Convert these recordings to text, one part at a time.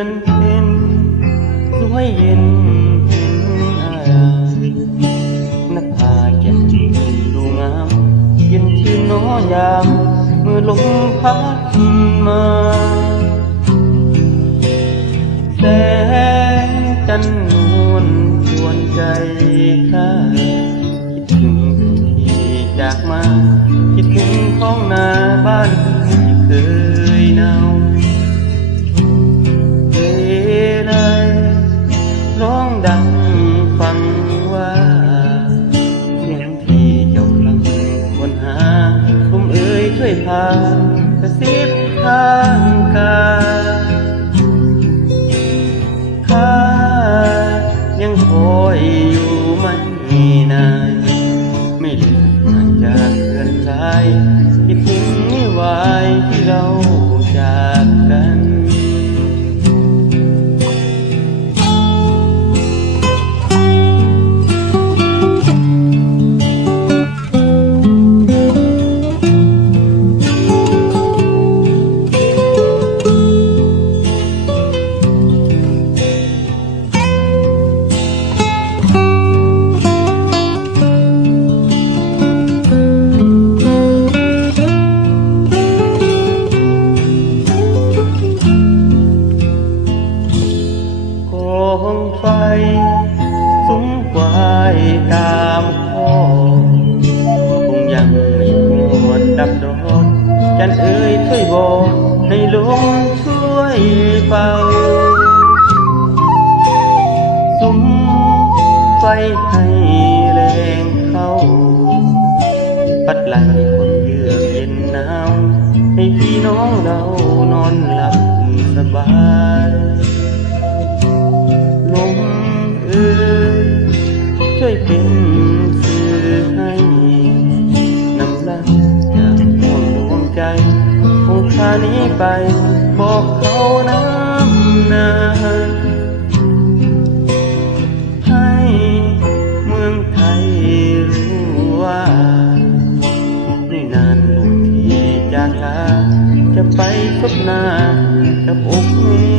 อนเพ็นสวยเย็นเป็นอารามนักพาแก่นดูงาม เย็นชื่นน้อยามเมื่อลมพัดมาแสงจันทร์นวลชวนใจข้าคิดถึงที่จากมา คิดถึงท้องนาบ้าน อยช่วยพากระซิบข้างกายข้ายังคอยอยู่ไม่นาน ตามคอคงยังไม่หมดดับดอนจันเอ่ยช่วยบอกให้ลมช่วยเป่าสุมไฟให้แรงเข้า ปัดไหลคนเยือกเย็นหนาวให้พี่น้องเรานอนหลับสบายลม วยเป็นสื่อให้นำลังจากห่วงดวงใจองคานี้ไป บอกเขาน้ำนาให้เมืองไทยรู้ว่าไม่นานลูกที่จากลาจะไปพบหน้ากับอกนี้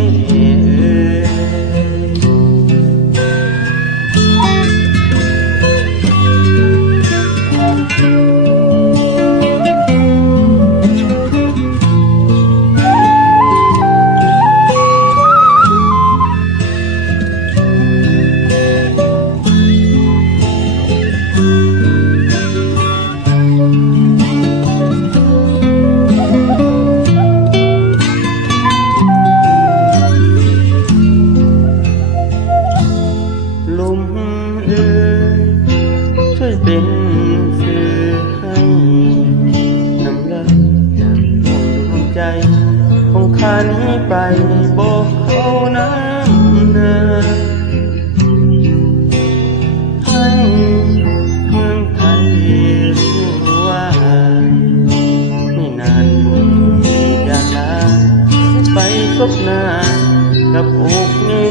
เป็นสื่อให้น้ำลักจากดวงดวงใจของข้านี้ไปบอกเขาน้ำนาให้เมืองไทยรู้ว่าไม่นานบุญจากลาไปพบหน้ากับอกแม่